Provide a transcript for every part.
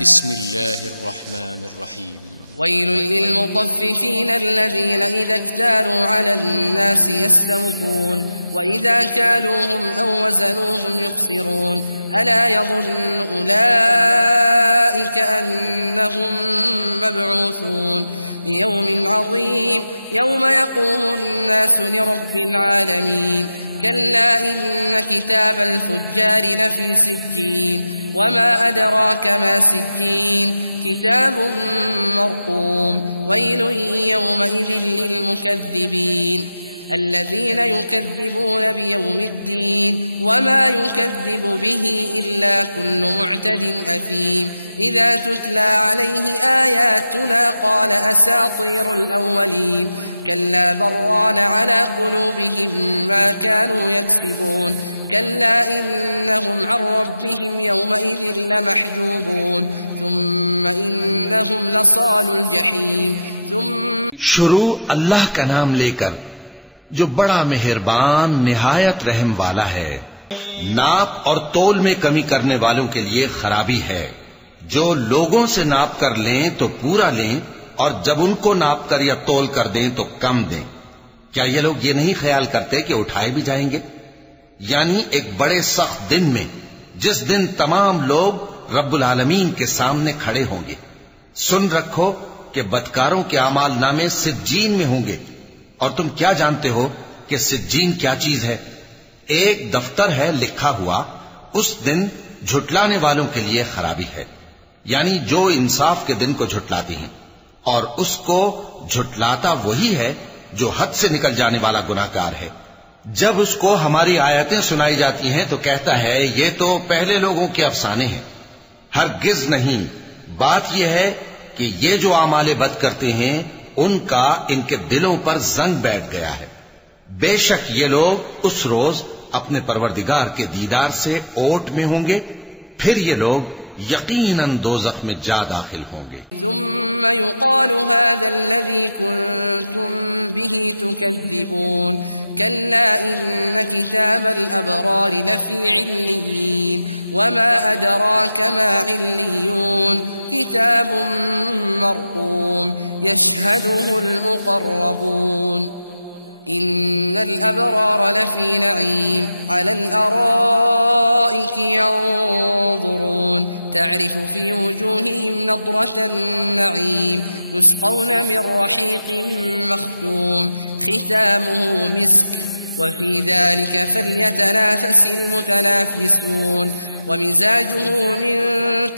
بسم الله الرحمن الرحيم ويل للمطففين الذين إذا اكتالوا على الناس يستوفون وإذا كالوهم أو وزنوهم يخسرون ألا يظن أولئك أنهم مبعوثون ليوم عظيم يوم يقوم الناس لرب العالمين كلا إن كتاب الفجار لفي سجين وما أدراك ما سجين كتاب مرقوم ويل يومئذ للمكذبين الذين يكذبون بيوم الدين وما يكذب به إلا كل معتد أثيم إذا تتلى عليه آياتنا قال أساطير الأولين كلا بران على قلوبهم ما كانوا يكسبون كلا إنهم عن ربهم يومئذ لمحجوبون ثم إنهم لصال الجحيم شروع اللہ کا نام لے کر جو بڑا مہربان نہایت رحم والا ہے۔ ناپ اور تول میں کمی کرنے والوں کے لیے خرابی ہے۔ جو لوگوں سے ناپ کر لیں تو پورا لیں اور جب ان کو ناپ کر یا تول کر دیں تو کم دیں۔ کیا یہ لوگ یہ نہیں خیال کرتے کہ اٹھائے بھی جائیں گے؟ یعنی ایک بڑے سخت دن میں، جس دن تمام لوگ رب العالمین کے سامنے کھڑے ہوں گے۔ سن رکھو کہ بدکاروں کے اعمال نامے سجین میں ہوں گے، اور تم کیا جانتے ہو کہ سجین کیا چیز ہے؟ ایک دفتر ہے لکھا ہوا، اس دن جھٹلانے والوں کے لیے خرابی ہے، یعنی جو انصاف کے دن کو جھٹلاتی ہیں، اور اس کو جھٹلاتا وہی ہے جو حد سے نکل جانے والا گناہگار ہے۔ جب اس کو ہماری آیتیں سنائی جاتی ہیں تو کہتا ہے یہ تو پہلے لوگوں کے افسانے ہیں۔ ہرگز نہیں، بات یہ ہے کہ یہ جو اعمال بد کرتے ہیں ان کا ان کے دلوں پر زنگ بیٹھ گیا ہے۔ بے شک یہ لوگ اس روز اپنے پروردگار کے دیدار سے اوٹ میں ہوں گے، پھر یہ لوگ یقیناً دوزخ میں جا داخل ہوں گے۔ ثم يقال هذا الذي كنتم به تكذبون كلا إن كتاب الأبرار لفي عليين وما أدراك ما عليون كتاب مرقوم يشهده المقربون إن الأبرار لفي نعيم على الأرائك ينظرون تعرف في وجوههم نضرة النعيم يسقون من رحيق مختوم ختامه مسك وفي ذلك فليتنافس المتنافسون ومزاجه من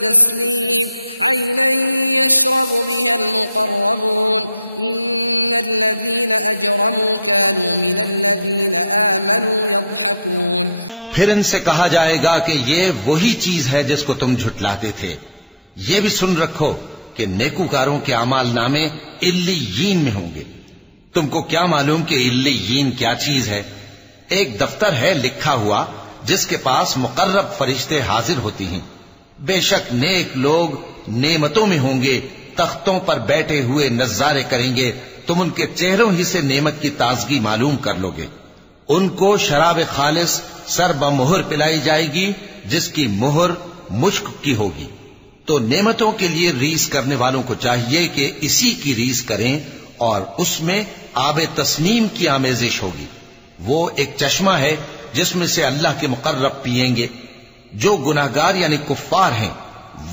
تسنيم عينا يشرب بها المقربون إن الذين أجرموا كانوا من الذين آمنوا يضحكون۔ پھر ان سے کہا جائے گا کہ یہ وہی چیز ہے جس کو تم جھٹلاتے تھے۔ یہ بھی سن رکھو کہ نیکوکاروں کے اعمال نامے علیین میں ہوں گے۔ تم کو کیا معلوم کہ علیین کیا چیز ہے؟ ایک دفتر ہے لکھا ہوا جس کے پاس مقرب فرشتے حاضر ہوتی ہیں۔ بے شک نیک لوگ نعمتوں میں ہوں گے، تختوں پر بیٹھے ہوئے نظارے کریں گے، تم ان کے چہروں ہی سے نعمت کی تازگی معلوم کر لو گے۔ ان کو شراب خالص سر بمہر پلائی جائے گی جس کی مہر مشک کی ہوگی۔ تو نعمتوں کے لیے ریس کرنے والوں کو چاہیے کہ اسی کی ریس کریں، اور اس میں آب تسنیم کی آمیزش ہوگی۔ وہ ایک چشمہ ہے جس میں سے اللہ کے مقرب پیئیں گے۔ جو گناہگار یعنی کفار ہیں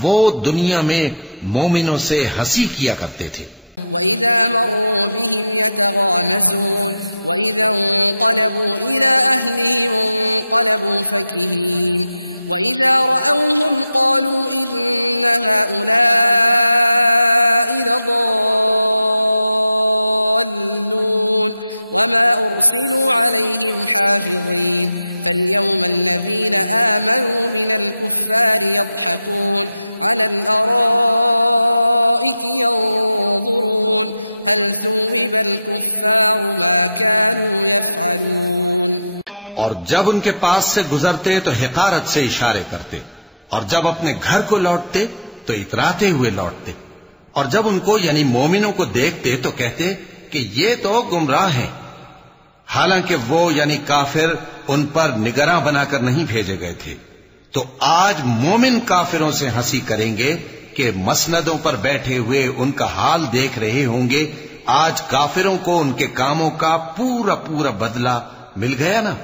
وہ دنیا میں مومنوں سے ہنسی کیا کرتے تھے۔ وَإِذَا مَرُّوا بِهِمْ يَتَغَامَزُونَ وَإِذَا انقَلَبُوا إِلَىٰ أَهْلِهِمْ انقَلَبُوا فَكِهِينَ وَإِذَا رَأَوْهُمْ قَالُوا إِنَّ هَٰؤُلَاءِ لَضَالُّونَ وَمَا أُرْسِلُوا عَلَيْهِمْ حَافِظِينَ فَالْيَوْمَ الَّذِينَ آمَنُوا مِنَ الْكُفَّارِ يَضْحَكُونَ على الأرائك ينظرون هل ثوب الكفار ما كانوا يفعلون۔ اور جب ان کے پاس سے گزرتے تو حقارت سے اشارے کرتے، اور جب اپنے گھر کو لوٹتے تو اتراتے ہوئے لوٹتے، اور جب ان کو یعنی مومنوں کو دیکھتے تو کہتے کہ یہ تو گمراہ ہیں، حالانکہ وہ یعنی کافر ان پر نگراں بنا کر نہیں بھیجے گئے تھے۔ تو آج مومن کافروں سے ہنسی کریں گے کہ مسندوں پر بیٹھے ہوئے ان کا حال دیکھ رہے ہوں گے، آج کافروں کو ان کے کاموں کا پورا پورا بدلہ مل گیا نا۔